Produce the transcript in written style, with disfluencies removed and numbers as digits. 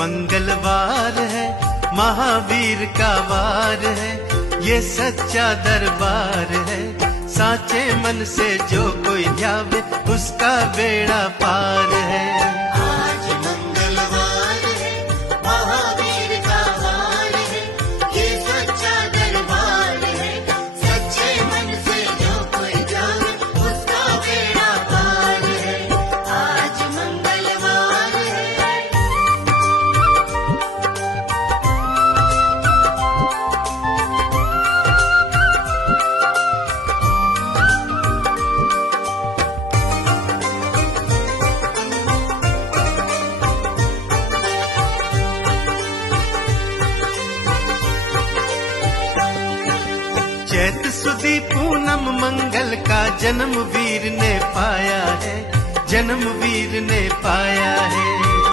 मंगलवार है, महावीर का वार है, ये सच्चा दरबार है। साचे मन से जो कोई ध्यावे उसका बेड़ा पार है। आज मंगलवार है, महावीर का वार है, ये सच्चा दरबार है। सच्चे मन से जो कोई जावे उसका बेड़ा पार है। आज मंगलवार है। चैत सुदी पूनम मंगल का जन्म वीर ने पाया है, जन्म वीर ने पाया है।